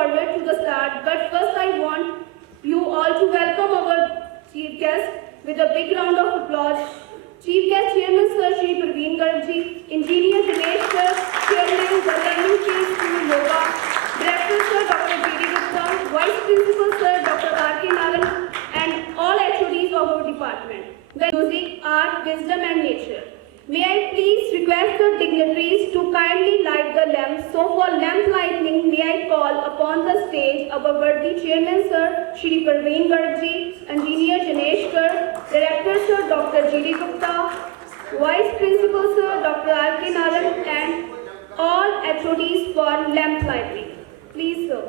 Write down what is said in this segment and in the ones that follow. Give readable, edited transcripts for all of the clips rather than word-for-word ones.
forward to the start, but first I want you all to welcome our chief guest with a big round of applause. Chief guest Chairman Sir Shri Praveen Garg ji, Engineer Dinesh Sir, Chairman WK School Yoga, Director Sir Dr. J.D. Gupta, Vice Principal Sir Dr. R.K. Naran, and all HODs of our department. The music, art, wisdom and nature. May I please request the dignitaries to kindly light the lamps. So for lamp lighting, may I call upon the stage our worthy Chairman Sir Shri Praveen Garg ji, Engineer Dinesh Garg, Director Sir Dr. J.D. Gupta, Vice Principal Sir Dr. R.K. Naran, and all HODs for lamp lighting. Please, sir.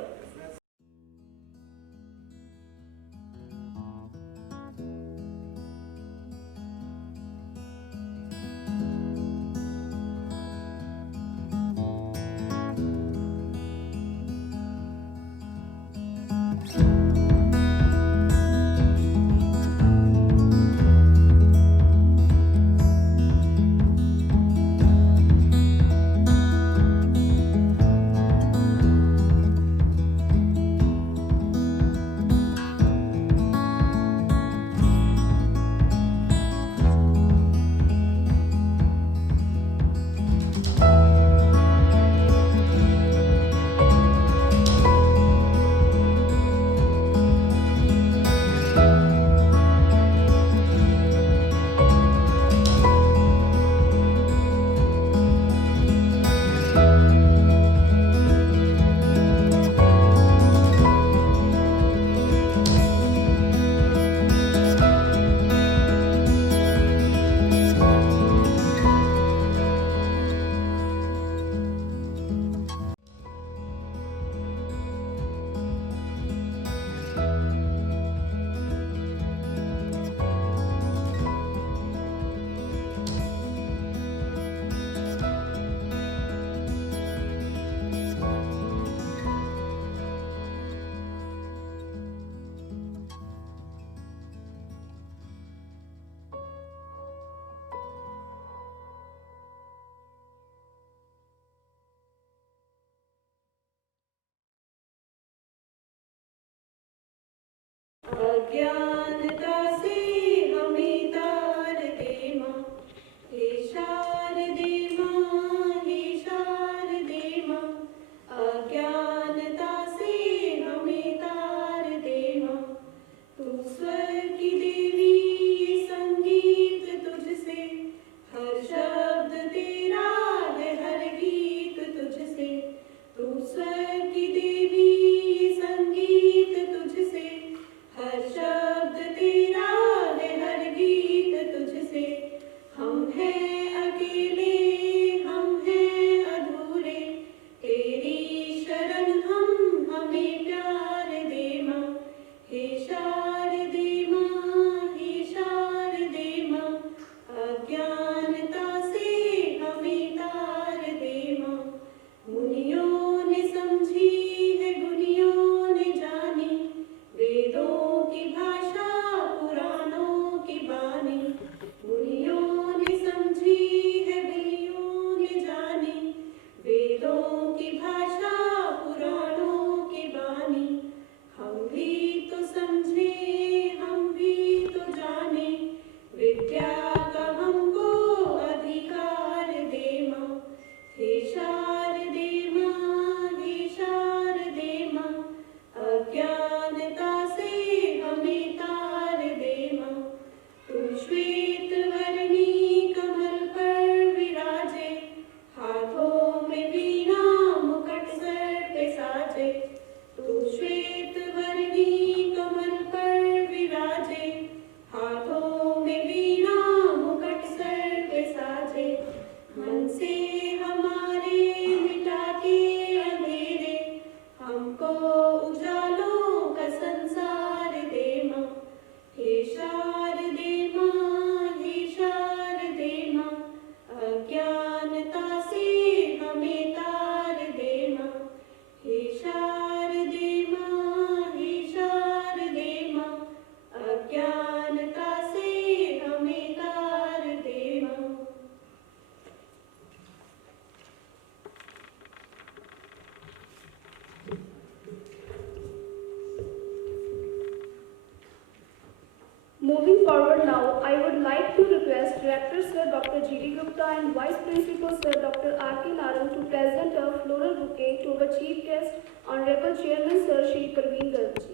now, I would like to request Director Sir Dr. G.D. Gupta and Vice Principal Sir Dr. R.K. Narang to present a floral bouquet to our Chief Guest, Honorable Chairman Sir Shri Parveen Garg ji.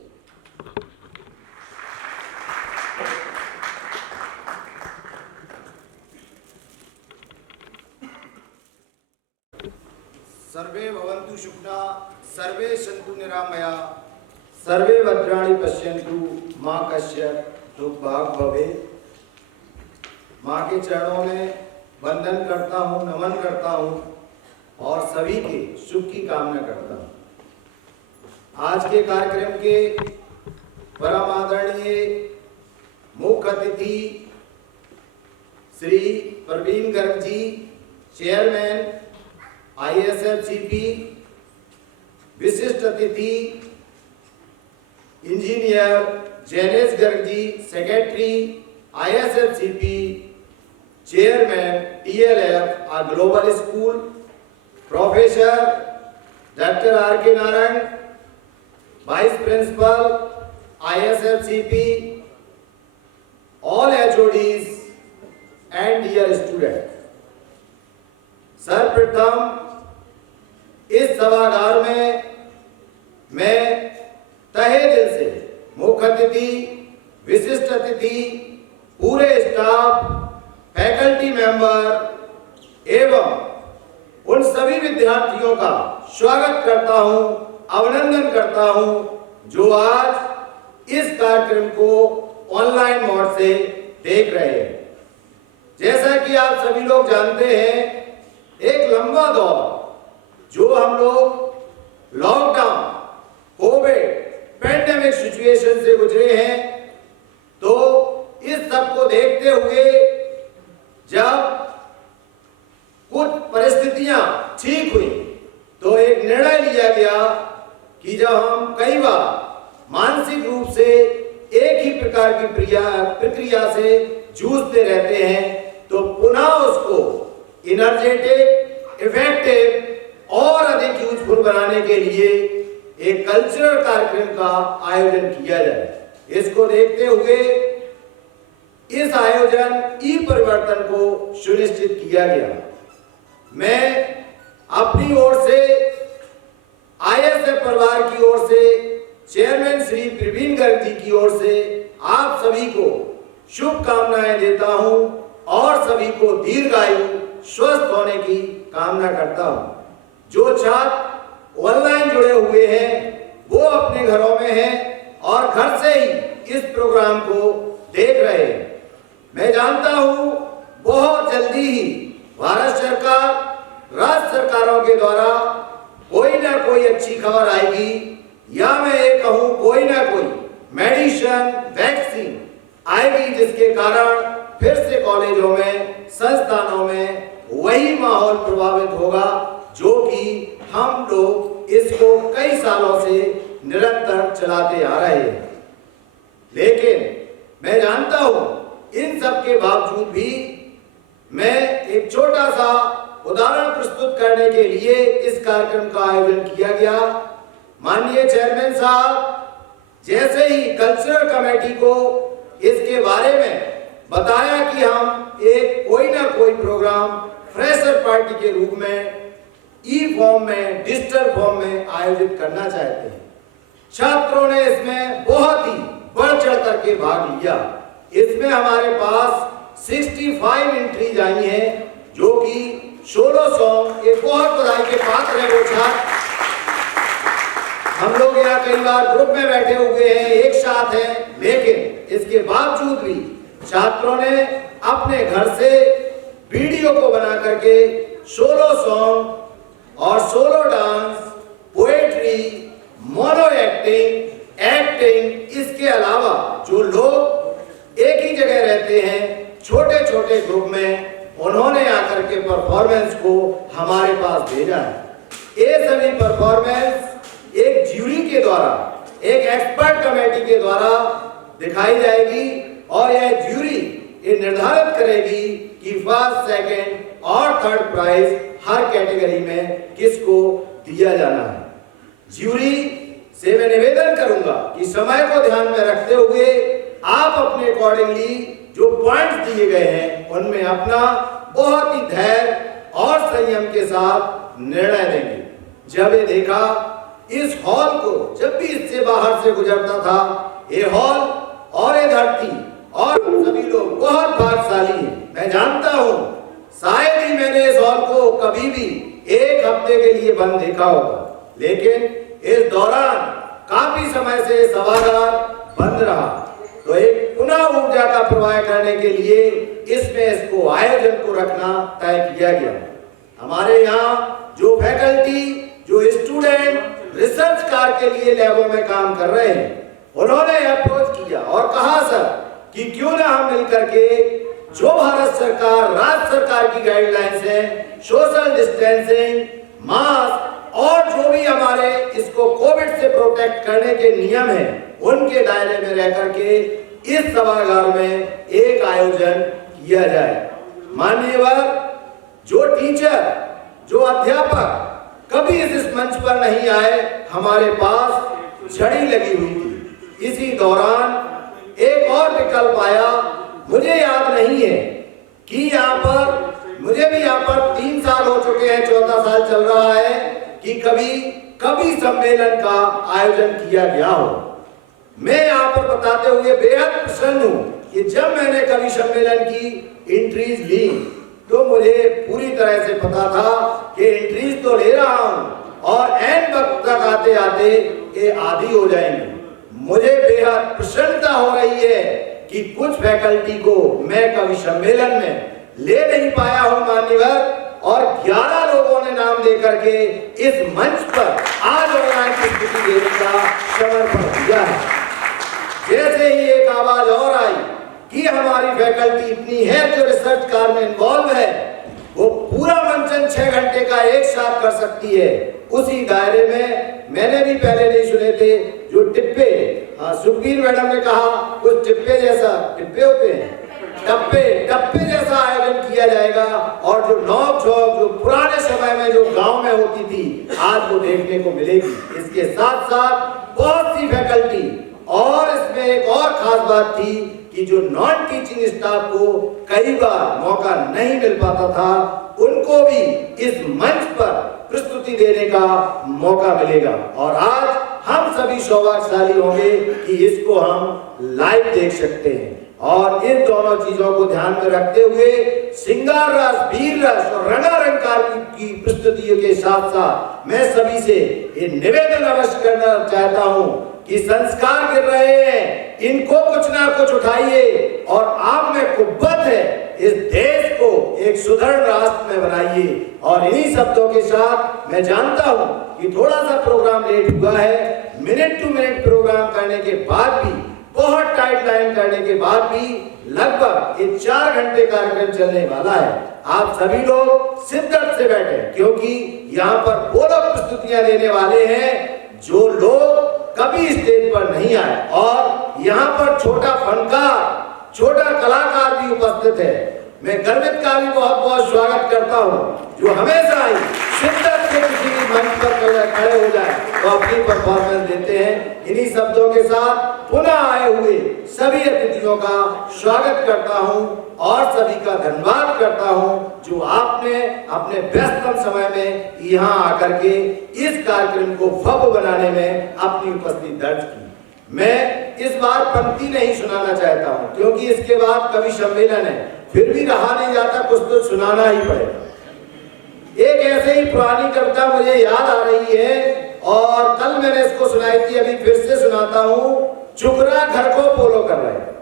सर्वे भवन्तु सुखिनः, सर्वे सन्तु निरामया, सर्वे भद्राणि पश्यन्तु, माँ कश्चित् दुर्भाग् भवेत्। माँ के चरणों में वंदन करता हूँ, नमन करता हूँ और सभी के सुख की कामना करता हूँ। आज के कार्यक्रम के परम आदरणीय मुख्य अतिथि श्री प्रवीण गर्ग जी, चेयरमैन ISFCP, विशिष्ट अतिथि engineer Jainesh Garg ji, secretary ISFCP, chairman TLF a global school, professor doctor R.K. Narayan, vice principal ISFCP, all HODs and dear students, सर्वप्रथम इस सभागार में मैं तहे दिल से मुख्य अतिथि, विशिष्ट अतिथि, पूरे स्टाफ, फैकल्टी मेंबर एवं उन सभी विद्यार्थियों का स्वागत करता हूं, अभिनंदन करता हूं जो आज इस कार्यक्रम को ऑनलाइन मोड से देख रहे हैं। जैसा कि आप सभी लोग जानते हैं, एक लंबा दौर जो हम लोग लॉकडाउन, कोविड, पैंडेमिक सिचुएशन से गुजरे हैं, तो इस सब को देखते हुए जब कुछ परिस्थितियां ठीक हुई तो एक निर्णय लिया गया कि जब हम कई बार मानसिक रूप से एक ही प्रकार की प्रक्रिया से जूझते रहते हैं तो पुनः उसको एनर्जेटिक, इफेक्टिव और अधिक यूजफुल बनाने के लिए एक कल्चरल कार्यक्रम का आयोजन किया जाए। इसको देखते हुए इस आयोजन ई परिवर्तन को सुनिश्चित किया गया। मैं अपनी ओर से, ISF परिवार की ओर से, चेयरमैन श्री प्रवीण गर्ग जी की ओर से आप सभी को शुभकामनाएं देता हूं और सभी को दीर्घायु, स्वस्थ होने की कामना करता हूं। जो छात्र ऑनलाइन जुड़े हुए हैं वो अपने घरों में हैं और घर से ही इस प्रोग्राम को देख रहे हैं। मैं जानता हूं बहुत जल्दी ही भारत सरकार, राज्य सरकारों के द्वारा कोई ना कोई अच्छी खबर आएगी, या मैं ये कहूं कोई ना कोई मेडिसिन, वैक्सीन आएगी जिसके कारण फिर से कॉलेजों में, संस्थानों में वही माहौल प्रभावित होगा जो कि हम लोग इसको कई सालों से निरंतर चलाते आ रहे हैं। लेकिन मैं जानता हूं इन सब के बावजूद भी मैं एक छोटा सा उदाहरण प्रस्तुत करने के लिए इस कार्यक्रम का आयोजन किया गया। माननीय चेयरमैन साहब जैसे ही कल्चरल कमेटी को इसके बारे में बताया कि हम एक कोई ना कोई प्रोग्राम फ्रेशर पार्टी के रूप में ई फॉर्म में, डिजिटल फॉर्म में आयोजित करना चाहते हैं। छात्रों ने इसमें बहुत ही बढ़ चढ़ करके भाग लिया। इसमें हमारे पास 65 एंट्रीज आई हैं जो कि 16 सॉन्ग, एक बहुत बधाई के पात्र है वो छात्र। हम लोग यहाँ कई बार ग्रुप में बैठे हुए हैं, एक साथ हैं, लेकिन इसके बावजूद भी छात्रों ने अपने घर से वीडियो को बना करके 16 सॉन्ग और solo dance, poetry, mono acting, इसके अलावा जो लोग एक ही जगह रहते हैं छोटे छोटे ग्रुप में, उन्होंने आकर के परफॉर्मेंस को हमारे पास भेजा है। ये सभी परफॉर्मेंस एक ज्यूरी के द्वारा, एक एक्सपर्ट कमेटी के द्वारा दिखाई जाएगी और यह ज्यूरी ये निर्धारित करेगी कि फर्स्ट, सेकंड और थर्ड प्राइज हर कैटेगरी में किसको दिया जाना है। ज्यूरी से मैं निवेदन करूंगा कि समय को ध्यान में रखते हुए आप अपने अकॉर्डिंगली जो पॉइंट्स दिए गए हैं उनमें अपना बहुत ही धैर्य और संयम के साथ निर्णय देंगे। जब ये देखा इस हॉल को, जब भी इससे बाहर से गुजरता था, ये हॉल और ये धरती और हम सभी लोग बहुत भाग्यशाली हैं। मैं जानता हूं शायद ही मैंने इस हॉल को कभी भी एक हफ्ते के लिए बंद देखा होगा, लेकिन इस दौरान काफी समय से सभागार बंद रहा। तो एक पुनः ऊर्जा का प्रवाह करने के लिए इसमें इसको आयोजन को रखना तय किया गया। हमारे यहाँ जो फैकल्टी, जो स्टूडेंट रिसर्च कार्य के लिए लैबों में काम कर रहे हैं, उन्होंने अप्रोच किया और कहा सर कि क्यों ना हम मिलकर के जो भारत सरकार, राज्य सरकार की गाइडलाइंस है, सोशल डिस्टेंसिंग, मास्क और जो भी हमारे इसको कोविड से प्रोटेक्ट करने के नियम हैं, उनके दायरे में रह करके इस सभागार में एक आयोजन किया जाए। माननीय जो टीचर, जो अध्यापक कभी इस मंच पर नहीं आए, हमारे पास झड़ी लगी हुई थी। इसी दौरान एक और विकल्प आया, मुझे याद नहीं है कि यहाँ पर, मुझे भी यहाँ पर 3 साल हो चुके हैं, 14 साल चल रहा है कि कभी सम्मेलन का आयोजन किया गया हो। मैं यहाँ पर बताते हुए बेहद प्रसन्न हूँ कि जब मैंने कवि सम्मेलन की एंट्रीज ली तो मुझे पूरी तरह से पता था कि एंट्रीज तो ले रहा हूँ और एंड वक्त तक आते आते ये आधी हो जाएंगे। मुझे बेहद प्रसन्नता हो रही है कि कुछ फैकल्टी को मैं कवि सम्मेलन में ले नहीं पाया हूँ मान्यवर, और 11 लोगों ने नाम लेकर के इस मंच पर आज ऑनलाइन प्रस्तुति देने का समर्पण किया है। जैसे ही एक आवाज और आई कि हमारी फैकल्टी इतनी है जो रिसर्च कार्य में इन्वॉल्व है, वो पूरा मंचन 6 घंटे का एक साथ कर सकती है, उसी दायरे में मैंने भी पहले नहीं सुने थे जो टिप्पे, सुखबीर मैडम ने कहा कुछ टिप्पे जैसा, टिप्पे होते हैं, टप्पे जैसा आयोजन किया जाएगा। और जो नौक झोंक जो पुराने समय में जो गांव में होती थी, आज वो देखने को मिलेगी। इसके साथ साथ बहुत सी फैकल्टी, और इसमें एक और खास बात थी कि जो नॉन टीचिंग स्टाफ को कई बार मौका नहीं मिल पाता था, उनको भी इस मंच पर प्रस्तुति देने का मौका मिलेगा। और आज हम सभी सौभाग्यशाली होंगे कि इसको हम लाइव देख सकते हैं। और इन दोनों चीजों को ध्यान में रखते हुए श्रृंगार रस, वीर रस और रंगारंग कार्य की प्रस्तुतियों के साथ साथ मैं सभी से ये निवेदन अवश्य करना चाहता हूँ कि संस्कार गिर रहे हैं, इनको कुछ ना कुछ उठाइए और आप में कुव्वत है, इस देश को एक सुदृढ़ राष्ट्र में बनाइए। और इन्हीं शब्दों के साथ मैं जानता हूं कि थोड़ा सा प्रोग्राम लेट हुआ है, मिनट टू मिनट प्रोग्राम करने के बाद भी, बहुत टाइट लाइन करने के बाद भी लगभग ये 4 घंटे कार्यक्रम चलने वाला है। आप सभी लोग शिद्दत से बैठे, क्योंकि यहाँ पर वो लोग प्रस्तुतियां देने वाले हैं जो लोग कभी स्टेज पर नहीं आए, और यहाँ पर छोटा फनकार, छोटा कलाकार भी उपस्थित है। मैं गर्वित का भी बहुत बहुत स्वागत करता हूँ, जो हमेशा ही शिद्दत से किसी भी मंच पर खड़े हो जाए तो अपनी परफॉर्मेंस देते हैं। इन्हीं शब्दों के साथ पुनः आए हुए सभी अतिथियों का स्वागत करता हूँ और सभी का धन्यवाद करता हूँ जो आपने अपने व्यस्ततम समय में यहाँ आकर के इस कार्यक्रम को भव्य बनाने में अपनी उपस्थिति दर्ज की। मैं इस बार पंक्ति नहीं सुनाना चाहता हूँ, क्योंकि इसके बाद कवि सम्मेलन है, फिर भी रहा नहीं जाता, कुछ तो सुनाना ही पड़ेगा। एक ऐसे ही पुरानी कविता मुझे याद आ रही है और कल मैंने इसको सुनाई थी, अभी फिर से सुनाता हूँ। चुकरा घर को पोलो कर रहे हैं।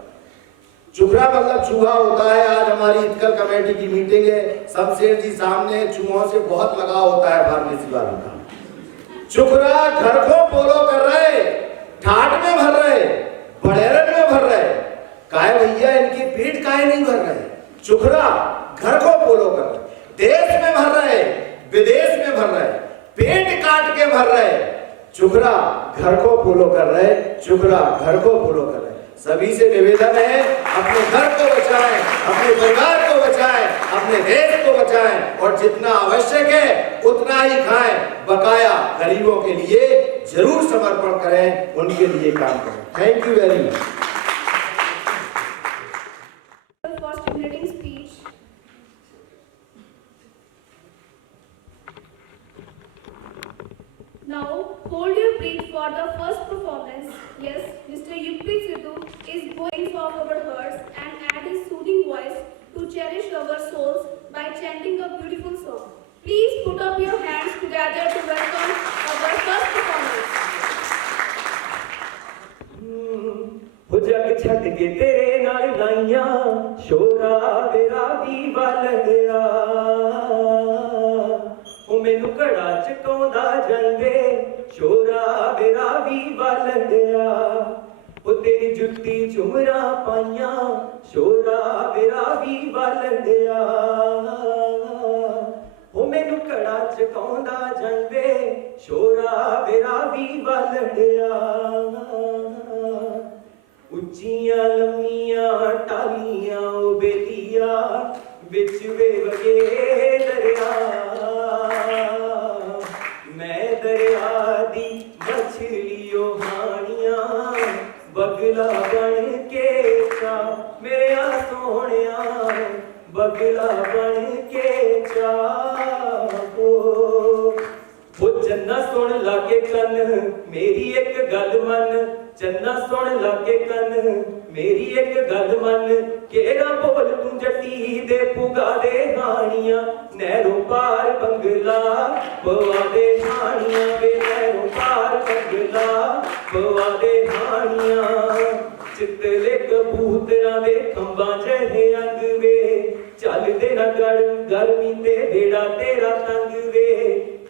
चुकरा मतलब चूहा होता है। आज हमारी इतकल कमेटी की मीटिंग है, शमशेर जी सामने, चूहों से बहुत लगाव होता है फार्मेसी वालों का। चुकरा घर को पोलो कर रहे, ठाट में भर रहे, बड़ेरन में भर रहे, काहे भैया इनकी पेट काहे नहीं भर रहे। चुकरा घर को पोलो कर रहे, देश में भर रहे, विदेश में भर रहे, पेट काट के भर रहे, चुकरा घर को पोलो कर रहे, चुकरा घर को पोलो कर रहे। सभी से निवेदन है, अपने घर को बचाएं, अपने परिवार को बचाएं, अपने देश को बचाएं, और जितना आवश्यक है उतना ही खाएं। बकाया गरीबों के लिए जरूर समर्पण करें, उनके लिए काम करें। Thank you very much. speech for the first performance, yes, Mr. Yukpit Sidhu is going from our hearts and add his soothing voice to cherish our souls by chanting a beautiful song. Please put up your hands together to welcome our first performance. हो जग छट के तेरे नाल लाइयां शोरा vera भी बल गया ओ मैनू घड़ा चकाउंदा जांदे शोरा वेरा भी बल गया ओ तेरी जुत्ती झुमरा पाइयां शोरा वेरा भी बल गया ओ मैनू घड़ा चकाउंदा जांदे शोरा वेरा भी बल गया उच्चियां लम्मियां टालियां बेलिया बिच वे वगे दरिया मैं दरिया दी मछलियों हानियां बगला बन के चा मेरे सोहणिया बगला बन के चा वो चन्ना सुन लागे कन मेरी एक गल मन चन्ना सुन लागे कन मेरी एक गल मन केड़ा बोल तू जट्टी दे पुगा दे हानियां नैरों पार बंगला पवा दे हानियां वे नैरों पार बंगला पवा दे हानियां चितले कबूतरां दे खंबां जहे अंग वे चलदे ना गर्मी ते बेड़ा तेरा तंग वे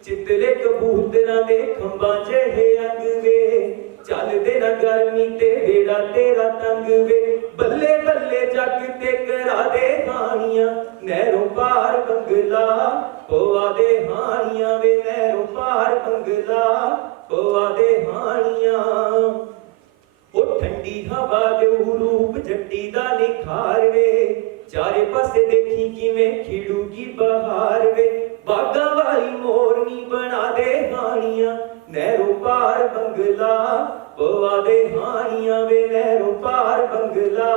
चितले कबूतरां दे खंबां जहे अंग वे चलदे ना गर्मी ते बेड़ा तेरा तंग वे बल्ले बल्ले जग ते करा दे हानियां नैरों पार बंगला पवा दे हानियां वे नैरों पार बंगला पवा दे हानियां ओ ठंडी हवा दे रूप जट्टी दा निखार वे चारे पासे देखी किवें खिड़ूगी बहार वे बागा वाली मोरनी बना दे हानियां नैरों पार बंगला पवा दे हानियां वे नैरों पार बंगला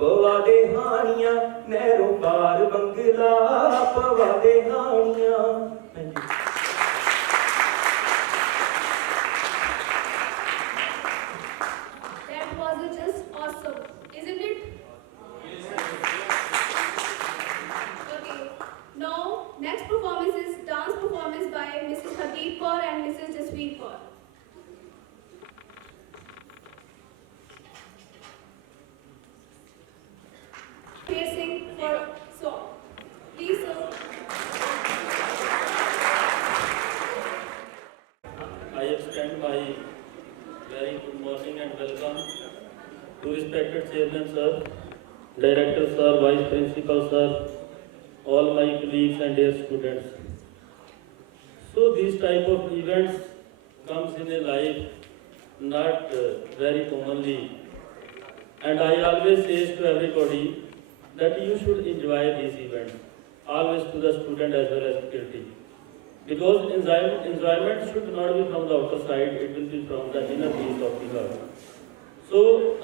पवा दे हानियां नैरों पार बंगला पवा दे हानियां। That was just awesome, isn't it? Okay. Now, next performance is dance performance by Mrs. Hardeep Kaur and Mrs. Jasveer Kaur. Sing for song. Please, sir. I extend my very good morning and welcome to respected Chairman Sir, Director Sir, Vice Principal Sir, all my colleagues and dear students. So these type of events comes in a life not very commonly, and I always say to everybody that you should enjoy these events, always to the student as well as faculty. Because enjoyment should not be from the outer side, it will be from the inner peace of the heart. So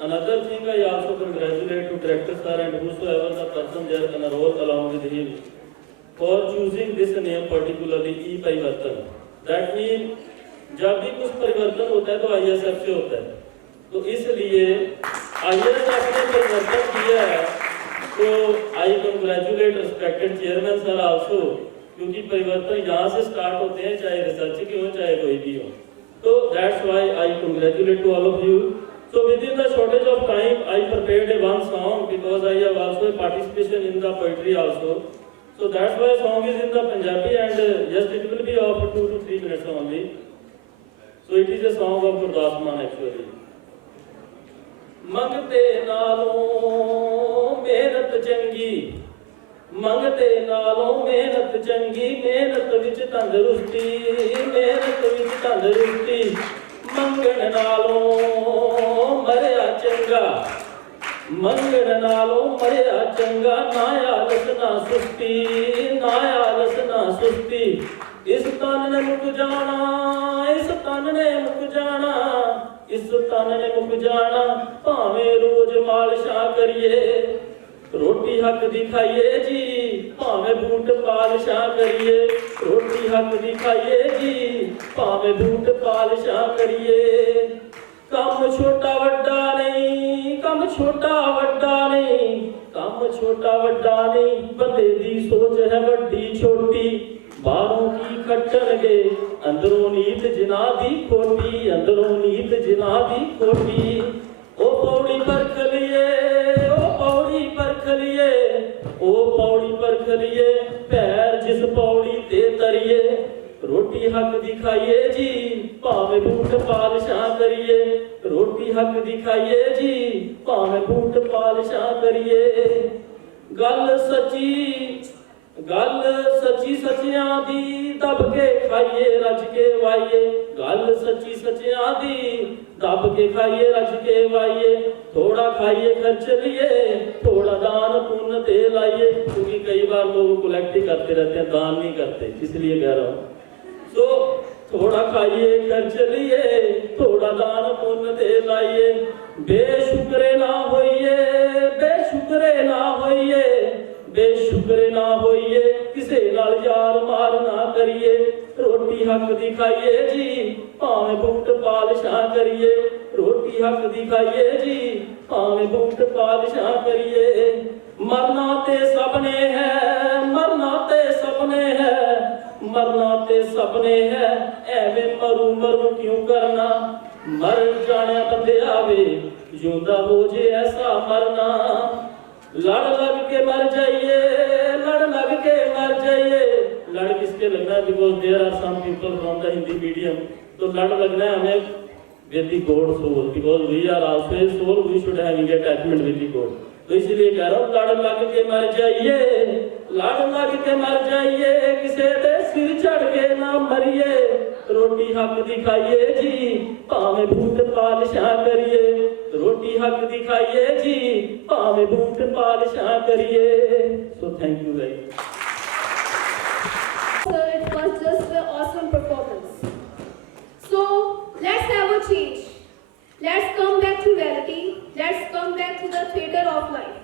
another thing, I also congratulate to Director Sir and whosoever the person there enrolled along with him for choosing this name particularly E-Parivartan. That means जब भी कुछ परिवर्तन होता है तो ISF से होता है, तो इसलिए ISF ने परिवर्तन किया है, तो I congratulate respected Chairman Sir also, क्योंकि परिवर्तन यहाँ से स्टार्ट होते हैं, चाहे रिसर्च के हो चाहे कोई भी हो. So that's why I congratulate to all of you. So within the shortage of time, I prepared one song because I have also a participation in the poetry also. So that's why song is in the Punjabi and just it will be of 2 to 3 minutes only. So it is a song of Gurdas Maan actually. मंगते नालों मेहनत चंगी मंगते नालों मेहनत चंगी मेहनत विच तंदरुस्ती मेहनत विच तंदरुस्ती मंगण नालों मरिया चंगा मंगण नालों मरिया चंगा ना आलस ना सुस्ती ना आलस ना सुस्ती इस तन ने मुक जाना इस तन ने मुक जाना इस तन ने मुक जाना भावें रोज मालिशा करिए रोटी हक दिखाइए जी भावे बूट पालशा करिए रोटी हक दिखाइए जी भावे बूट पालशा करिए कम छोटा वड्डा नहीं कम छोटा वड्डा नहीं कम छोटा वड्डा नहीं बंदे दी सोच है वड्डी छोटी बाहरों की खट्टणगे अंदरों नीत जिना दी खोटी अंदरों नीत जिना दी खोटी ओ पौड़ी परख लिए ओ पौड़ी परख लिए ओ पौड़ी परख लिए पैर जिस पौड़ी ते तरिए रोटी हक दिखाइए जी भावे बूट पालशा करिए रोटी हक दिखाइए जी भावे बूट पालशा करिए गल सच्ची सच्चियां दी दब के खाइए रज के वाइए गल सच्ची सच्चियां दी दब के खाइए रज के वाइए थोड़ा खाइए खर्च लिए थोड़ा दान पुण्य दे लाइए क्योंकि कई बार लोग कलेक्ट ही करते रहते हैं दान नहीं करते इसलिए कह रहा हूँ तो थोड़ा खाइए खर्च लिए थोड़ा दान पुण्य दे लाइए बेशुक्रे ना होइए बेशुक्रे ना होइए बेशुक्रे ना होइए किसे नाल यार मार ना करिए रोटी हक दिखाइए जी भावे बूट पालशा करिए रोटी हक दिखाइए जी भावे बूट पालशा करिए मरना ते सबने है मरना ते सबने है मरना ते सबने है एवें मरू मरू क्यों करना मर जाने बंदे आवे जिंदा हो जे ऐसा मरना लड़ लग के मर जाइए लड़ लग के मर जाइए लड़ किसके लगना है because there are some people from the Hindi medium तो लड़ लगना है हमें with the God soul because we are also a soul we should have attachment with the God तो इसलिए कह रहा हूँ लड़ लग के मर जाइए लड़ लग के मर जाइए किसे दे सिर चढ़ के ना मरिए रोटी हक दिखाइए जी भावे बूट पालशा करिए रोटी हक दिखाइए जी भावे बूट पालशा करिए so thank you very much Sir, it was just an awesome performance. So, let's have a change. Let's come back to reality. Let's come back to the theater of life.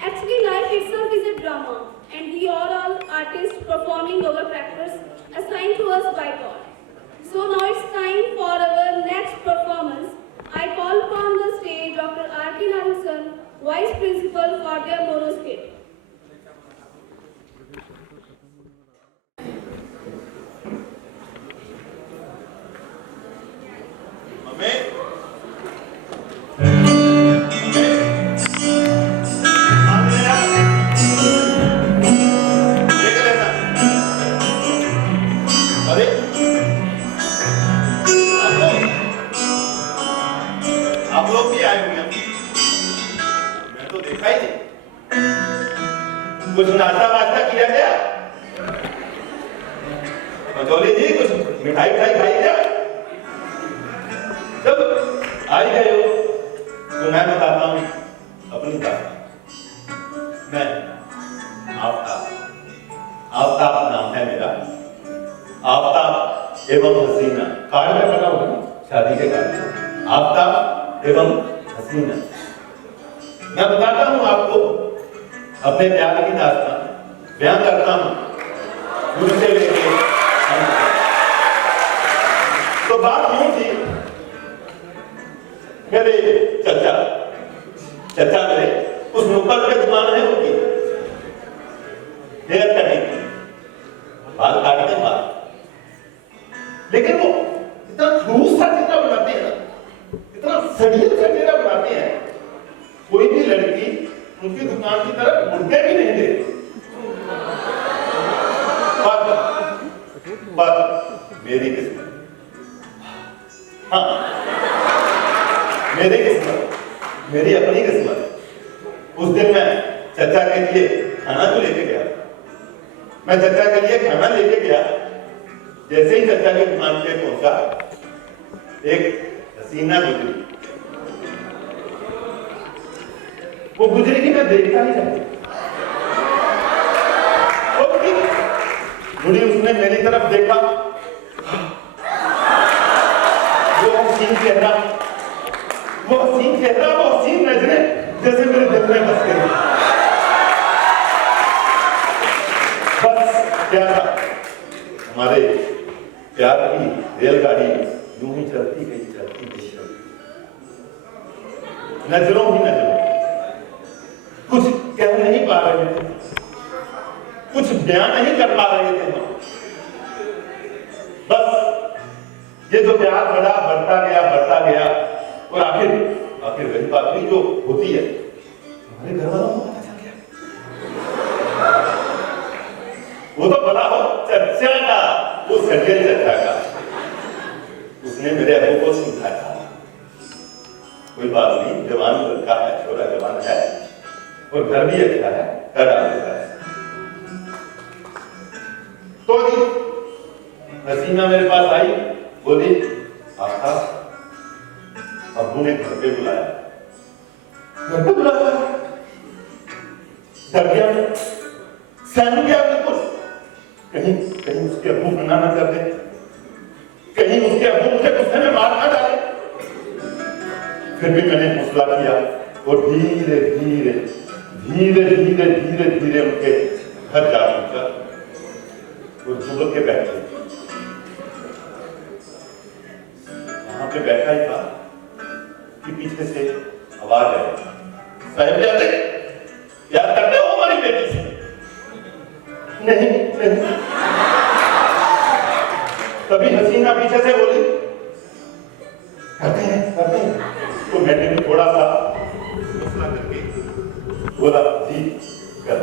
Actually, life itself is a drama, and we are all artists performing our characters assigned to us by God. So now it's time for our next performance. I call upon the stage Dr. R.K. Narayan, Vice Principal for their monoscape. आप लोग भी आए हुए हैं मैं तो देखा ही नहीं कुछ नाश्ता वास्ता किया गया मचौली जी कुछ मिठाई खाई क्या जब आ ही गए हो तो मैं बताता हूं अपनी बात मैं आफ्ताब नाम है मेरा आफ्ताब एवं हसीना कार्ड में पता होगा शादी के कार्ड आफ्ताब एवं हसीना मैं बताता हूं आपको अपने प्यार की दास्तान बयान करता हूं गुरु से लेके तो बात यूं थी मेरे चचा मेरे उस नुक्कड़ पे दुकान है उनकी हेयर कटिंग की बाल काटते बाल लेकिन वो इतना खड़ूस सा चेहरा बनाते हैं इतना सड़ियल सा चेहरा बनाते हैं कोई भी लड़की उनकी दुकान की तरफ मुड़के भी नहीं देती पर मेरी किस्मत हाँ मेरी किस्मत मेरी अपनी किस्मत उस दिन मैं चचा के लिए खाना तो लेके गया मैं चचा के लिए खाना लेके गया जैसे ही चचा की दुकान पे पहुंचा एक हसीना गुजरी वो गुजरी की मैं देखता ही रहा बुढ़ी उसने मेरी तरफ देखा वो हसीन चेहरा वो हसीन नजरें जैसे मेरे दिल में बस गई हमारे प्यार की रेलगाड़ी यूं ही चलती गई चलती गई चलती। नजरों ही नजरों, कुछ कह नहीं पा रहे थे, कुछ बयान नहीं कर पा रहे थे हम। बस ये जो प्यार बढ़ता गया और आखिर वही बात हुई जो होती है, हमारे घर वालों को पता चल गया। वो तो बड़ा हो चर्चा का, वो सजल चर्चा का, उसने मेरे अबू को समझाया, कोई बात नहीं, जवान लड़का है, छोरा जवान है और घर भी अच्छा है, कर डालेगा। तो जी हसीना मेरे पास आई, बोली आका अब्बू ने घर पे बुलाया, डर गया, सहम गया बिल्कुल, कहीं उसके अब्बू मना ना कर दे, कहीं उसके अब्बू मुझे गुस्से में मार ना डाले। फिर भी मैंने हौसला किया और धीरे धीरे धीरे धीरे धीरे धीरे उनके घर जा पहुंचा और जुगल के बैठे, वहां पे बैठा ही था कि पीछे से आवाज आई, साहिबजादे प्यार करते हो हमारी बेटी से? नहीं नहीं। तभी हसीना पीछे से बोली करते हैं। तो मैंने भी थोड़ा सा हौसला करके बोला जी कर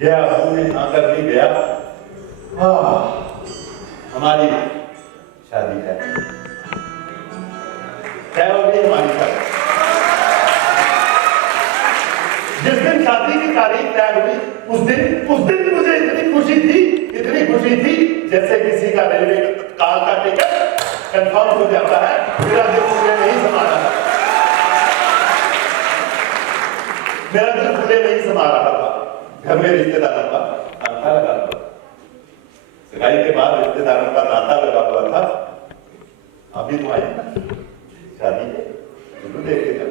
गया। उन्होंने हाँ कर ली, गया। हमारी शादी है, क्या होगी हमारी शादी। जिस दिन शादी की तारीख तय हुई उस दिन मुझे इतनी खुशी थी जैसे किसी का रेलवे तत्काल का टिकट कंफर्म हो जाता है। मेरा दिल फूले नहीं समा रहा था, घर में रिश्तेदारों का तांता लगा हुआ, सगाई के बाद रिश्तेदारों का तांता लगा हुआ था। अभी तो आई शादी है, जरूर देख के जाओ।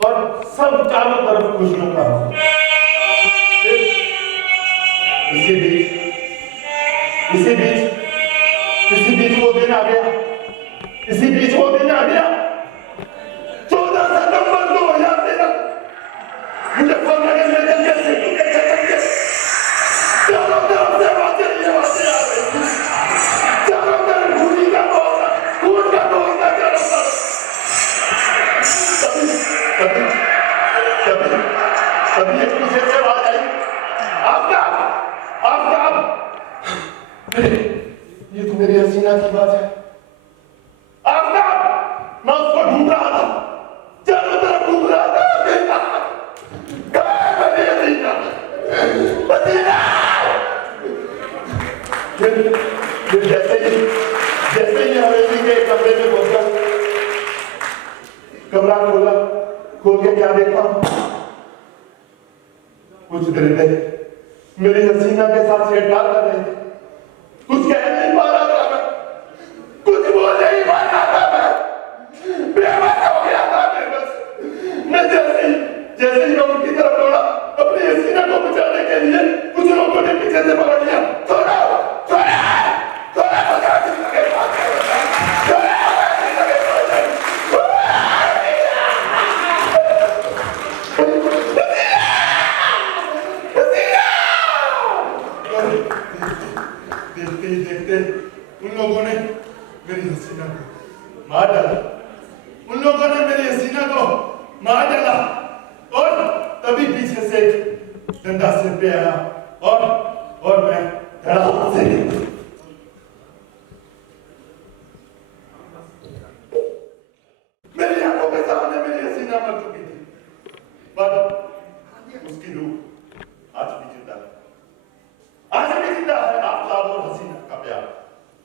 और सब चारों तरफ खुशियों का। इसी बीच वो दिन आ गया, 14 सितंबर 2013। मुझे फोन लगे, मैं जल्दी से चारों तरफ से बातें आ रही, चारों तरफ खून का दौर था चारों तरफ। कभी एक पीछे से आवाज आई, आफ्ताब। ये तो मेरी हसीना की बात है। आफ्ताब, मैं उसको ढूंढ रहा था, चारों तरफ ढूंढ रहा था। फिर जैसे ही हवेली के कमरे में पहुंचा, कमरा खोल के क्या देखता हूं, कुछ दरिंदे मेरी हसीना के साथ छेड़छाड़ कर रहे थे। कुछ कह नहीं पा रहा था मैं, कुछ बोल नहीं पा रहा था मैं, बेबस हो गया था बेबस। मैं जैसे ही मैं उनकी तरफ दौड़ा अपनी हसीना को बचाने के लिए, कुछ लोगों ने पीछे से पकड़ लिया। थोड़ा देखते उन लोगों ने मेरी हसीना को मार डाला, और तभी पीछे से डंडा सिर पे आया और मैं धड़ाम से मेरी आंखों के सामने मेरी हसीना मर चुकी थी, पर उसकी रूह आज भी जिंदा है। आफ्ताब और हसीना का प्यार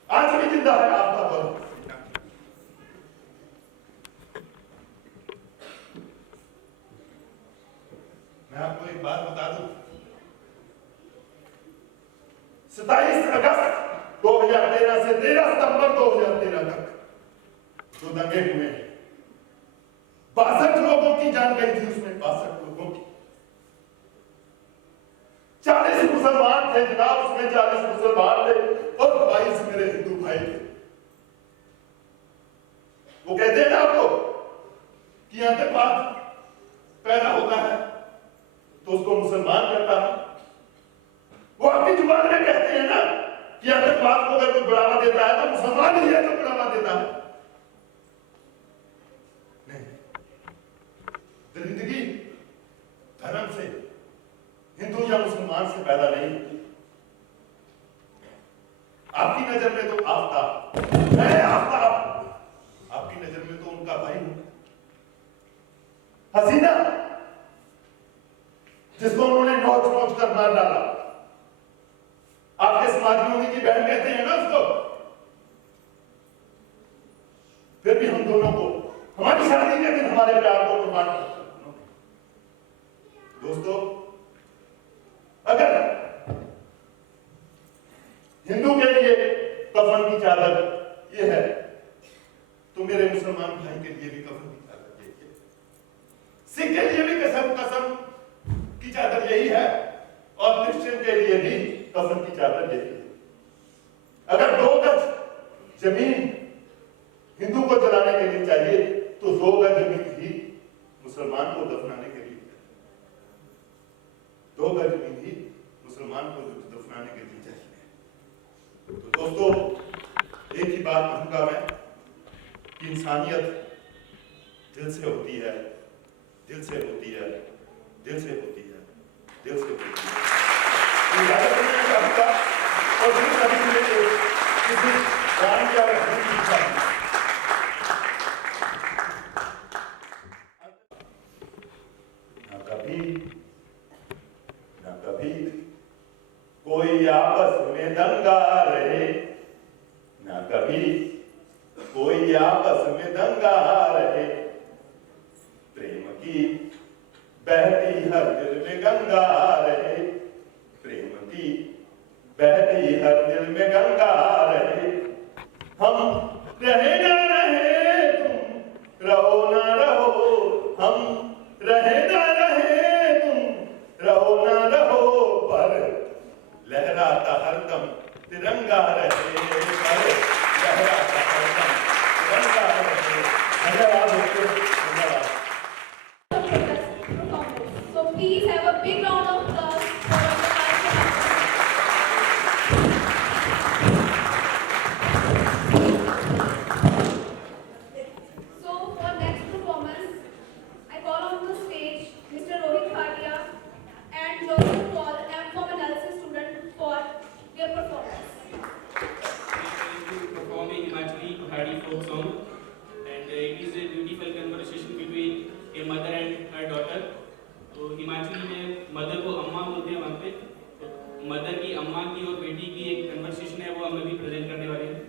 आज भी जिंदा है। आफ्ताब और हसीना। मैं आपको एक बात बता दूं, 27 अगस्त 2013 से 13 सितंबर 2013 तक जो दंगे हुए, 62 लोगों की जान गई थी उसमें, 62 लोगों की। कि आतंकवाद को अगर कोई बढ़ावा देता है तो मुसलमान ही है जो बढ़ावा देता है। नहीं, दरिंदगी धर्म से, हिंदू या मुसलमान से पैदा नहीं होती। आपकी नजर में तो आफ्ताब, मैं आफ्ताब, आपकी नजर में तो उनका भाई हूं। हसीना जिसको उन्होंने नोच नोच कर मार डाला, आपके समाज में उन्हीं की बहन कहते हैं ना उसको। फिर भी हम दोनों को हमारी शादी के दिन हमारे प्यार को कुर्बान कर। दोस्तों, अगर हिंदू के लिए कफन की चादर ये है तो मेरे मुसलमान भाई के लिए भी कफन की चादर यही है, सिख के लिए भी कसम की चादर यही है, और क्रिश्चियन के लिए भी कफन की चादर यही है। अगर 2 गज जमीन हिंदू को जलाने के लिए चाहिए तो 2 गज जमीन ही मुसलमान को दफनाने के लिए, 2 गज जमीन ही मुसलमान को दफनाने के लिए चाहिए। तो दोस्तों, एक ही बात कहूंगा मैं कि इंसानियत दिल से होती है, दिल से होती है, दिल से होती है, दिल से होती है। तो याद रखना चाहूंगा और फिर कभी मिले किसी गान या रखने की इच्छा है। ना कभी कोई आपस में दंगा रहे, ना कभी कोई आपस में दंगा रहे, प्रेम की बहती हर दिल में गंगा रहे, प्रेम की बहती हर दिल में गंगा रहे। हम रहे ना रहे तुम रहो ना रहो, हम रहे ना रहे तुम रहो ना रहो, पर लहराता हरदम तिरंगा रहे, पर लहराता हरदम तिरंगा रहे। धन्यवाद दोस्तों, धन्यवाद। So please have a big round of applause for the So for next performance, I call on the stage Mr. Rohit Bhatia and Joseph Paul, M.Com analysis student, for their performance. Performing Himachali Pahari folk song, and it is a beautiful conversation between a mother and her daughter. तो हिमाचली में mother को अम्मा बोलते हैं वहाँ पे, तो mother की अम्मा की और बेटी की एक कन्वर्सेशन है, वो हम अभी प्रेजेंट करने वाले हैं।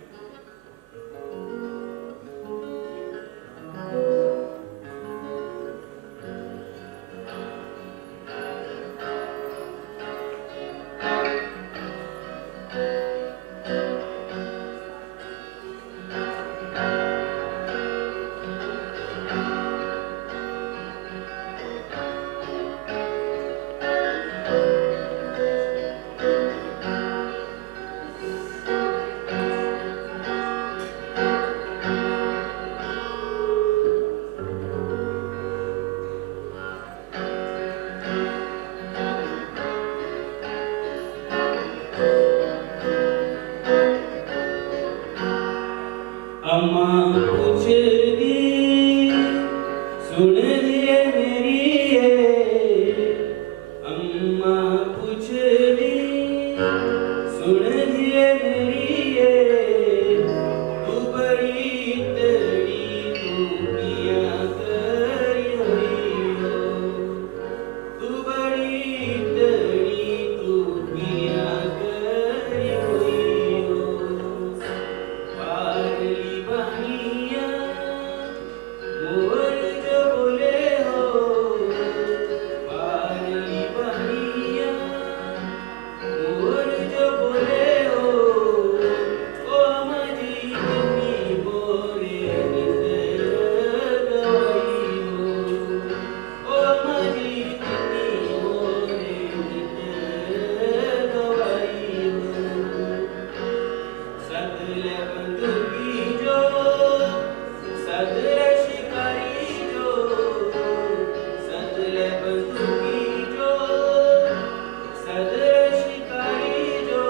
अम्मा पूछ दी सुन लिए मेरी ये, अम्मा पूछ दी सुन लिए मेरी ये, तू बड़ी तेरी तू किया करी हुई हो, तू बड़ी तेरी तू किया करी हुई हो। पारली बनिया मोर जो बोले हो, पारली बनिया मोर जो बोले हो, ओ मजी तुम्ही बोरे नित गवाई हो, ओ मजी तुम्ही बोरे नित गवाई हो। सतले बंदूकी जो सतले शिकारी जो, सतले बंदूकी जो सतले शिकारी जो,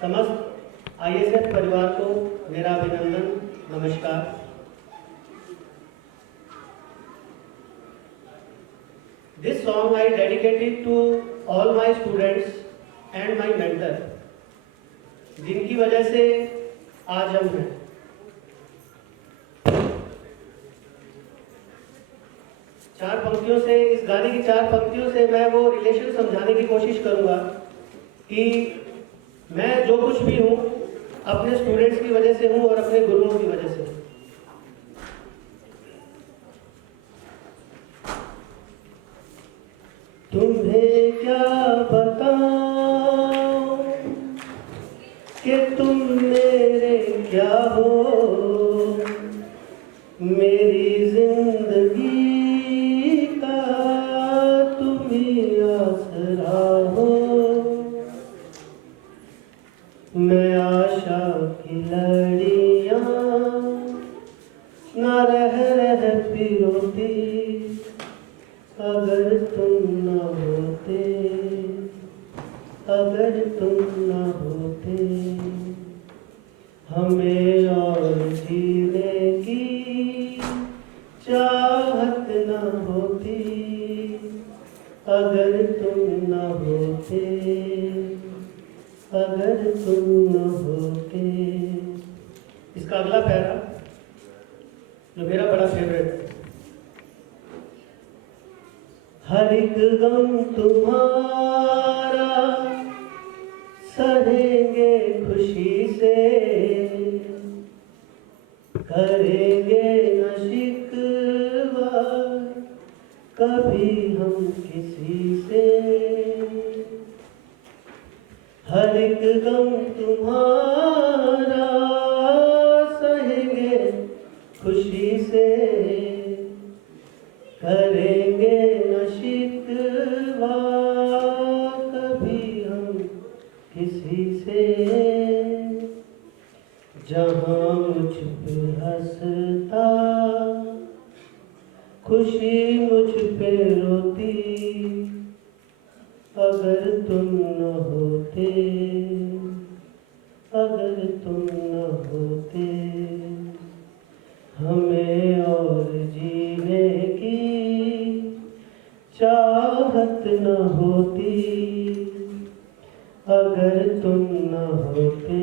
समस्त ISF परिवार को मेरा अभिनंदन, नमस्कार। This song I dedicated to all my students and my mentor, जिनकी वजह से आज हम हैं। चार पंक्तियों से, इस गाने की चार पंक्तियों से मैं वो रिलेशन समझाने की कोशिश करूंगा कि मैं जो कुछ भी हूँ अपने स्टूडेंट्स की वजह से हूँ और अपने गुरुओं की वजह से। तुम्हें क्या बताऊं कि तुम मेरे क्या हो, मेरी जिंदगी का तुम ही आसरा हो। मैं आशा की लड़ियां न रह पिरोती, अगर तुम न होते, अगर तुम न होते। हमें और जीने की चाहत न होती, अगर तुम न होते, अगर तुम न होते। इसका अगला पैरा जो मेरा बड़ा फेवरेट है। हर एक गम तुम्हारा सहेंगे खुशी से, करेंगे न शिकवा कभी हम किसी से। हर एक गम तुम्हारा सहेंगे खुशी से, करेंगे न शिकवा कभी हम किसी से। जहाँ मुझ पे हंसता खुशी मुझ पे रोती, अगर तुम न होते, अगर तुम न होते। हमें और जीने की चाहत न होती, अगर तुम न होते,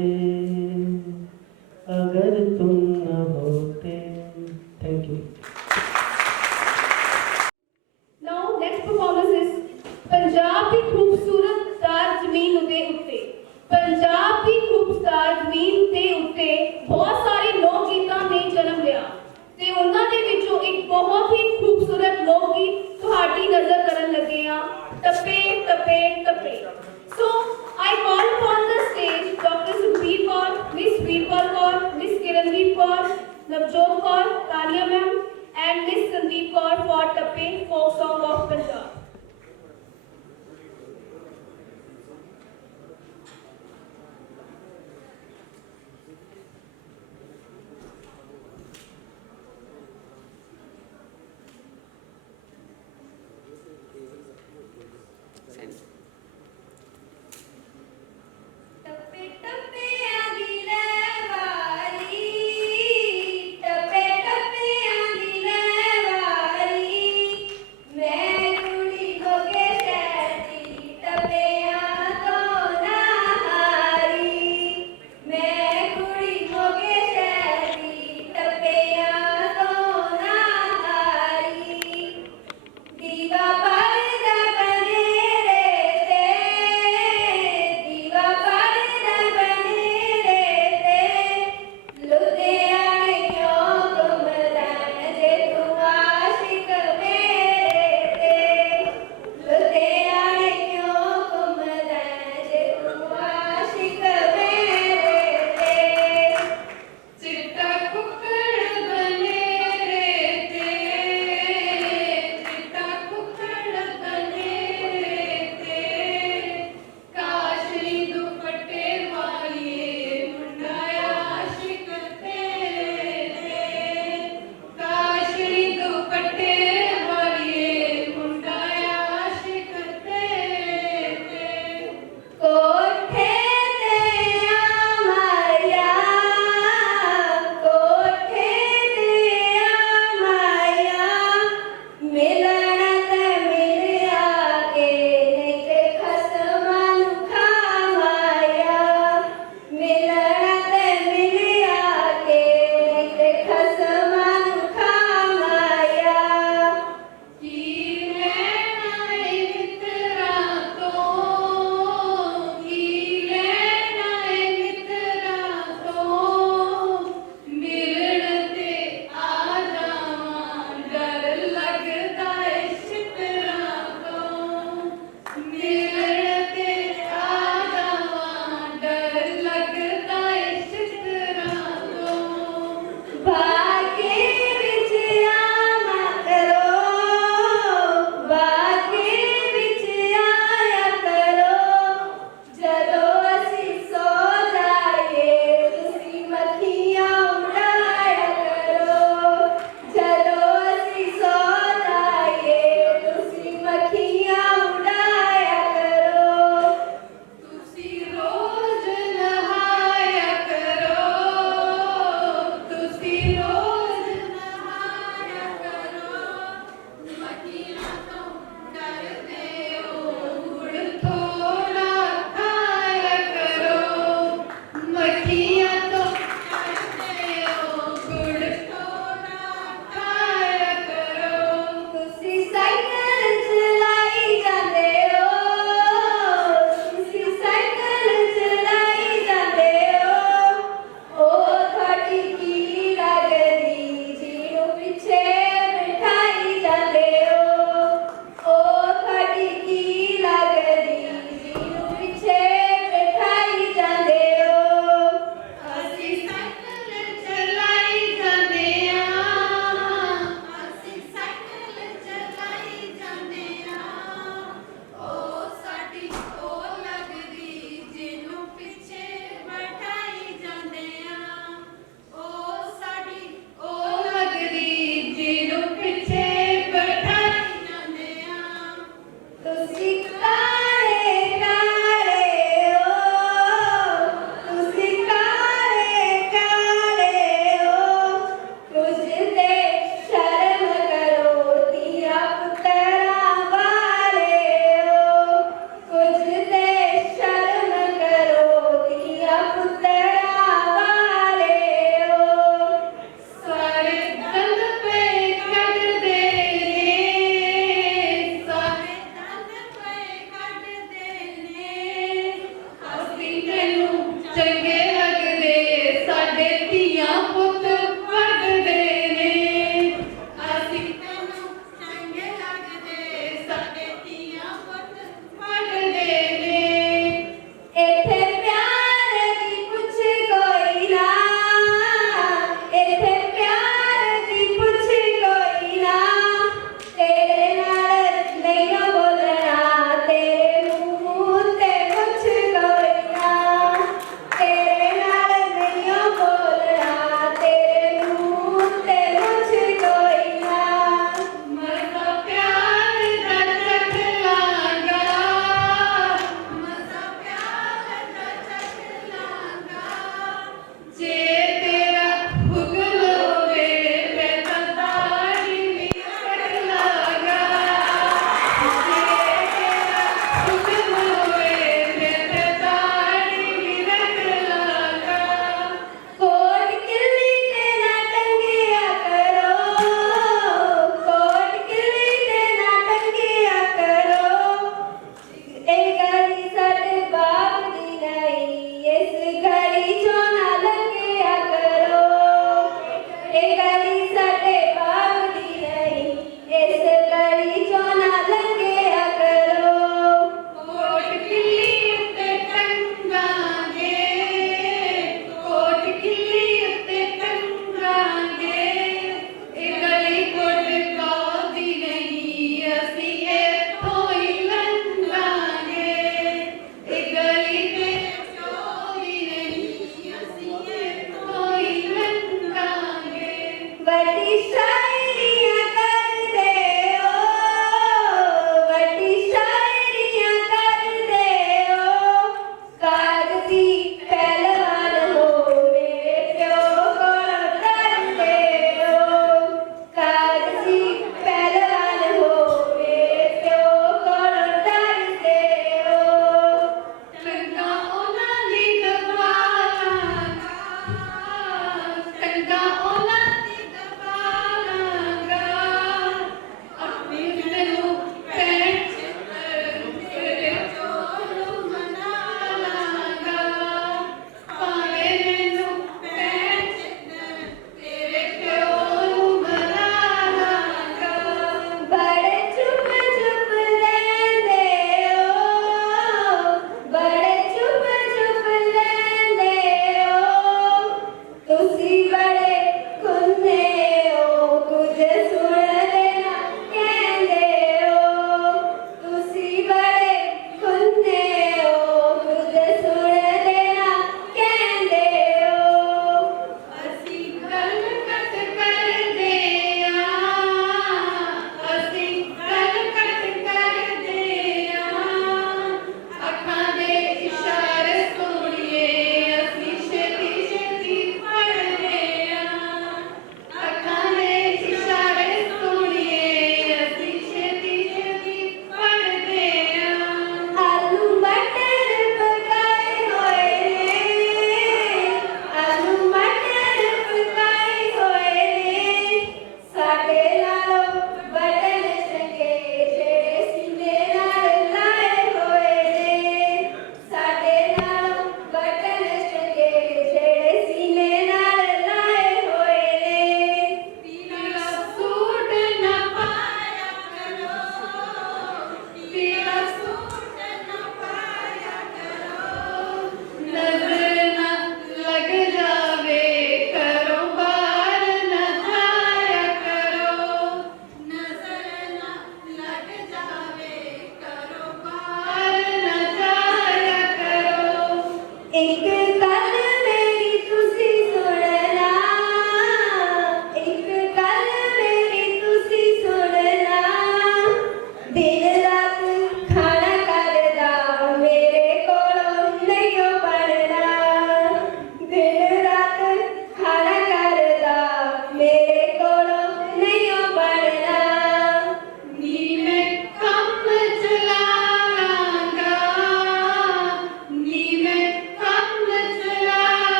अगर तुम न होते। Thank you. Now next performance is Punjab की खूबसूरत मठिया तो खाते हो गुड़ थोड़ा खाया करो तुसी साइकिल चलाई जाते हो तुसी साइकिल चलाई जाते हो ओ थाड़ी की लगदी जीनू पिछे बिठाई जाते हो ओ थाड़ी की लगदी जीनू पिछे बिठाई जाते हो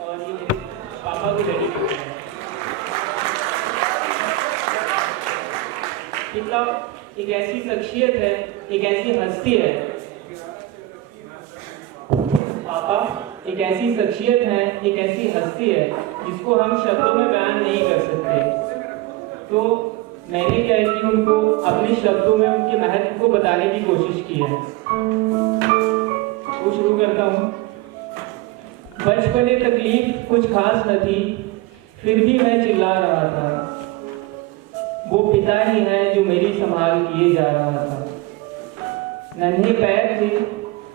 और ये मेरे पापा को डेडिकेट है। पिता एक ऐसी शख्सियत है, एक ऐसी हस्ती है, पापा एक ऐसी शख्सियत है, एक ऐसी हस्ती है जिसको हम शब्दों में बयान नहीं कर सकते। तो मैंने क्या है कि उनको अपने शब्दों में उनके महत्व को बताने की कोशिश की है। तो शुरू करता हूँ। बचपन तकलीफ कुछ खास न थी, फिर भी मैं चिल्ला रहा था। वो पिता ही है जो मेरी संभाल किए जा रहा था। नन्हे पैर थे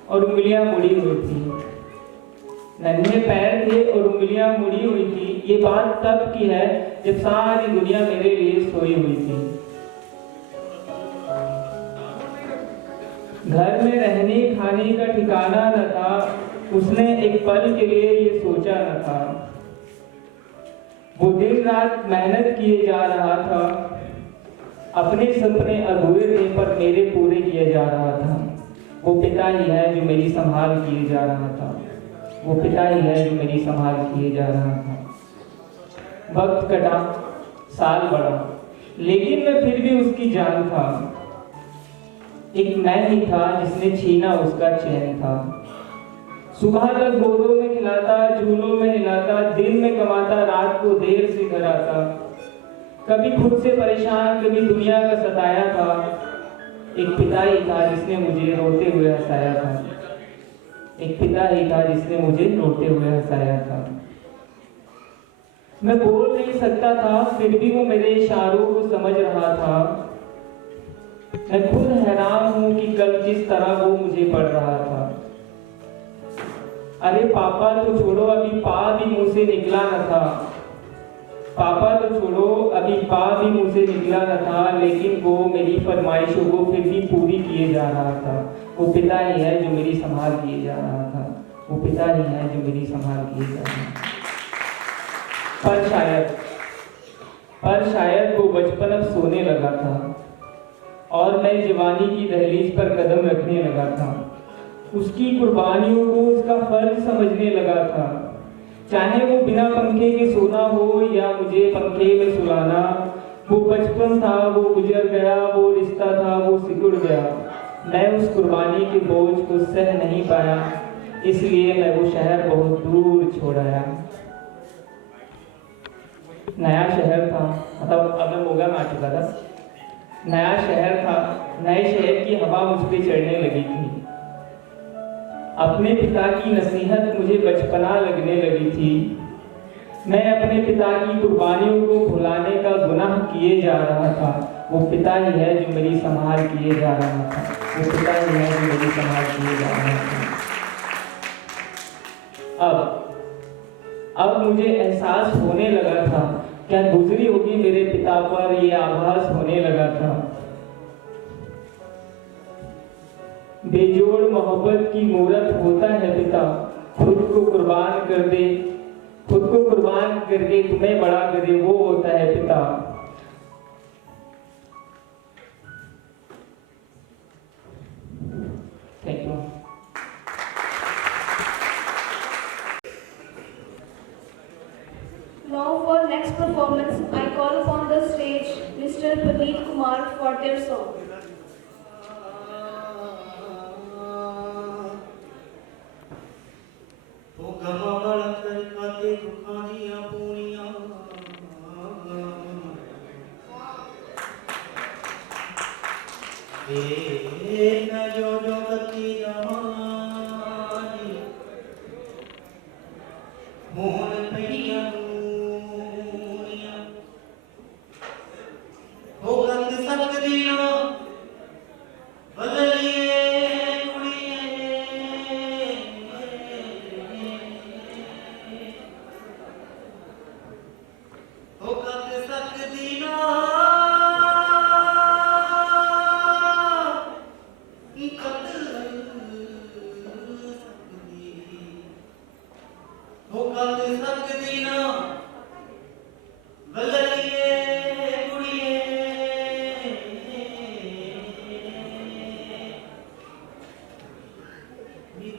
और उंगलियां मुड़ी हुई थी। नन्हे पैर थे और उंगलियां मुड़ी हुई थी। ये बात तब की है जब सारी दुनिया मेरे लिए सोई हुई थी। घर में रहने खाने का ठिकाना न था, उसने एक पल के लिए ये सोचा न था। वो दिन रात मेहनत किए जा रहा था, अपने सपने अधूरे थे पर मेरे पूरे किए जा रहा था। वो पिता ही है जो मेरी संभाल किए जा रहा था। वो पिता ही है जो मेरी संभाल किए जा रहा था। वक्त कटा, साल बढ़ा, लेकिन मैं फिर भी उसकी जान था। एक मैं ही था जिसने छीना उसका चैन था। सुबह तक गोदों में खिलाता, झूलों में हिलाता, दिन में कमाता, रात को देर से घर आता। कभी खुद से परेशान, कभी दुनिया का सताया था। एक पिता ही था जिसने मुझे रोते हुए हंसाया था। एक पिता ही था जिसने मुझे रोते हुए हंसाया था। मैं बोल नहीं सकता था, फिर भी वो मेरे इशारों को समझ रहा था। मैं खुद हैरान हूं कि कल किस तरह वो मुझे पढ़ रहा था। अरे पापा तो छोड़ो, अभी पा भी मुंह से निकला न था। पापा तो छोड़ो, अभी पा भी मुंह से निकला न था, लेकिन वो मेरी फरमाइशों को फिर भी पूरी किए जा रहा था। वो पिता ही है जो मेरी संभाल किए जा रहा था। वो पिता ही है जो मेरी संभाल किए जा रहा था। पर शायद वो बचपन अब सोने लगा था और मैं जवानी की दहलीज पर कदम रखने लगा था। उसकी कुर्बानियों को उसका फर्ज समझने लगा था। चाहे वो बिना पंखे के सोना हो या मुझे पंखे में सुलाना, वो बचपन था, वो गुजर गया, वो रिश्ता था, वो सिकुड़ गया। मैं उस कुर्बानी के बोझ को सह नहीं पाया, इसलिए मैं वो शहर बहुत दूर छोड़ आया। नया शहर था, मतलब अब मैं मोगा में आ चुका था। नया शहर था, नए शहर की हवा मुझ पे चढ़ने लगी थी। अपने पिता की नसीहत मुझे बचपना लगने लगी थी। मैं अपने पिता की कुर्बानियों को भुलाने का गुनाह किए जा रहा था। वो पिता ही है जो मेरी संभाल किए जा रहा था। वो पिता ही है जो मेरी संभाल किए जा रहा था। अब मुझे एहसास होने लगा था, क्या गुजरी होगी मेरे पिता पर, ये आभास होने लगा था। बेजोड़ मोहब्बत की मूरत होता है पिता, खुद को कुर्बान कर दे, खुद को कुर्बान करके तुम्हें बड़ा करे, वो होता है पिता। Thank you. Now for next performance, I call upon the stage Mr. Pradeep Kumar for their song.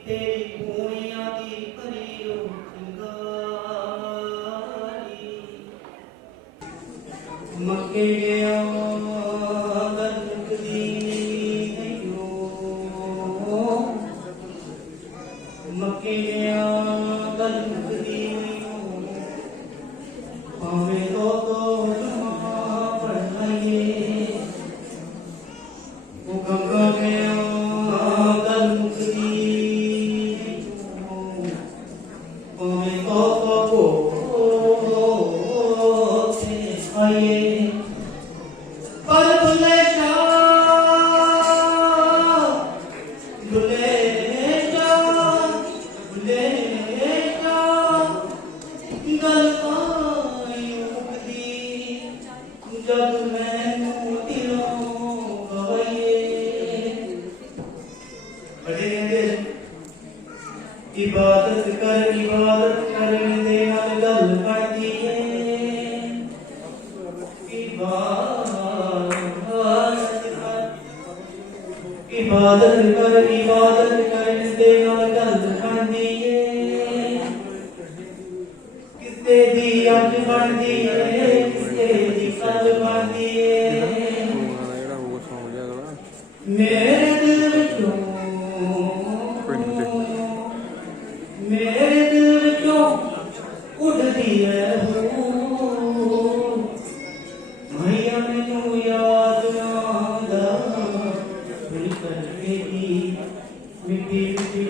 तेरी पूनिया दी परी ओ सिंगार मक्के गया गंदगी नहीं हो, मक्के गया गंदगी नहीं हो, भावे तो पढ़ाइए वो गंगा गया गंदगी नहीं हो, भावे तो आइए पर भुले गल पाई जब मैनू दिलों गवाइए बड़े इबादत करने दे नाल गल करदी है इबादत करने दे नाल गल करदी है किसे दी अज बनदी है किसे दी कल बनदी है मेरे दिल विचों उड़दी है मैया मैनू याद आंदा दिल करके दी मिट्टी मिट्टी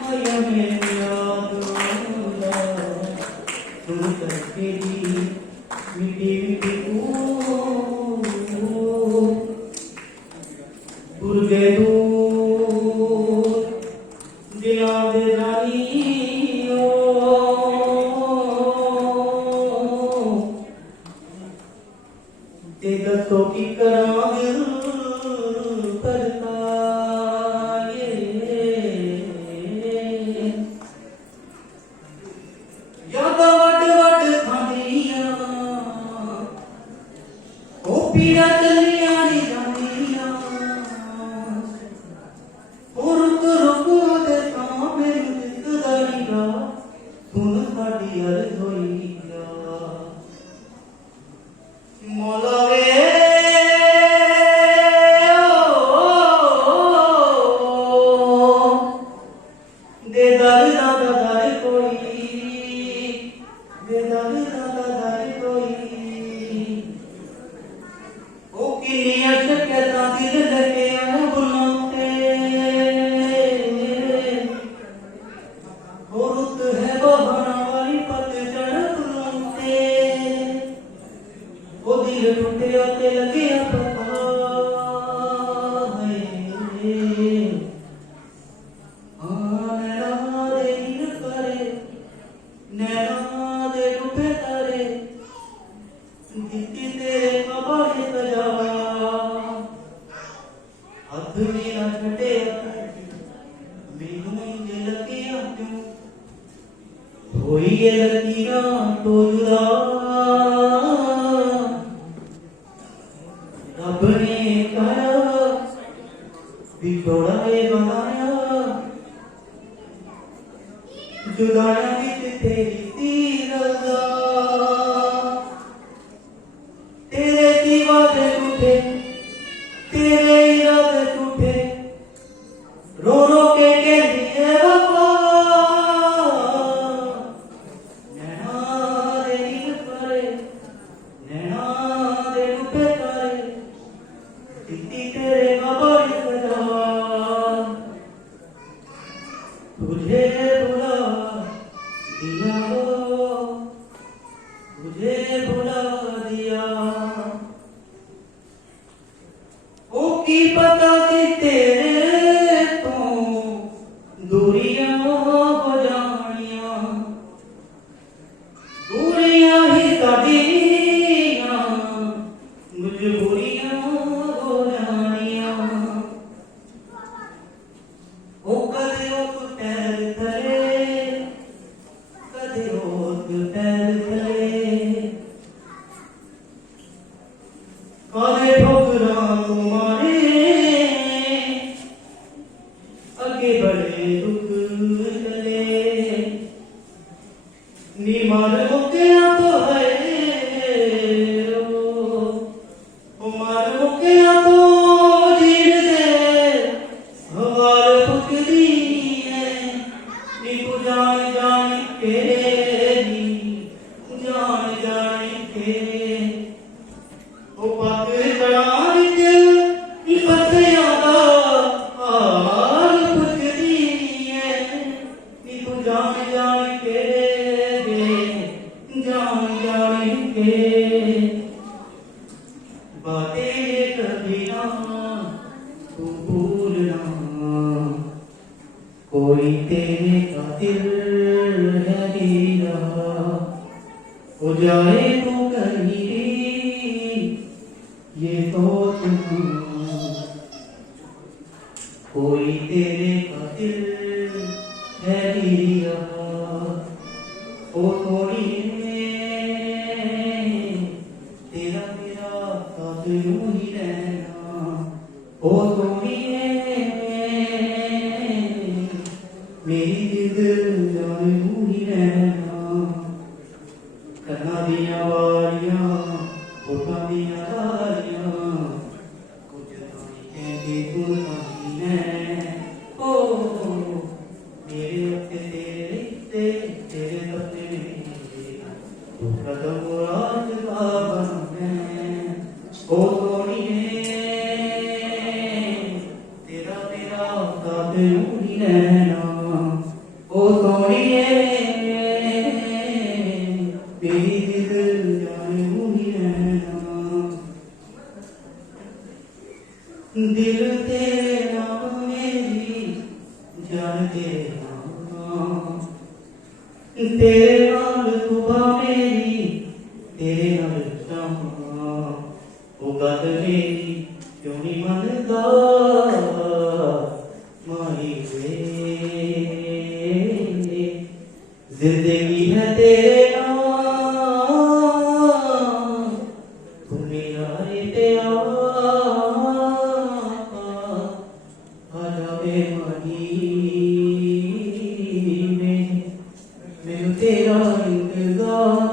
मैया मैनू याद आंदा दिल करके दी मिट्टी मिट्टी दूर गए दूर दिलां दे रानियो ते दसो की करां दिल करता यादां वड वड खांदियां ओ पीड़ा चलियां नी जांदियां रुक रुक दे तां मेरी दिखदा नी गा सुन साडी अरज़ोई मौला वे दे दर दादा दर कोई दे दर दादा दर कोई ओ किन्नियां शकैतां दिल लगे आ बुलाते ओ रुत है बहाना वाली पतझड़ बुलाते ओ दिल टूटे ते लगे पता नैना दे नीर करे नैना दे डूबे तारे दित्ती तेरे कबाड़े सजा हथ भी ना छटे मैनू इंज लगे क्यों होई ये लकीरां तो जुदा रब ने कहा विछोड़ा है बनाया जुदाया विच तेरी सी रज़ा तेरे सिवा दे झूठे तेरे इरादे झूठे रो रो के कहती है वफा नैना दे नीर करे नैना दे डूबे तारे दित्ती तेरे कबाड़े सजा तुझे बुला दिया तुझे बुला दिया ओ की पता सी तेरे तो दूरियां हो जानियां दूरियां ही साडियां मजबूरियां हो जानियां ओ कदे उस पैर थले कदे उस पैर थले कदे ठोकरां तुम्हारे अगे बड़े दुख चले नी मार मुक्या तो है तेरी जान जाने के ओ पग जान के पतिया दा हाल पुछदी है कि तू जान जान के जान जान के बातें कभी ना तू भूलना कोई तेरे खातिर है हीरा हो जाए तो कहीं ये तो तुम कोई तेरे खातिर है हीरा ओ थोड़ी तेरा मेरा साथ यूं ही रहना ओ थोड़ी मेरी जिद जान यूं ही रहना कन्ना दियां वालियां होठां दियां लालियां कुछ ताई कहती तू नहीं है ओ मेरे अपने तेरे तेरे सपने तू कदम आज का बन ओ सोनिए तेरा मेरा साथ यूं ही रहना ओ सोनिए मेरी दिल जान यूं ही रहना दिल तेरे नाम मेरी जान तेरे नाम तेरे नाल सुबह मेरी तेरे नाल शाम ओ गल मेरी क्यों नहीं मनदा माही वे जिंदगी है तेरे नाम तू मेरा है तेरा आजा बेमानी में मैनू तेरा इंतजार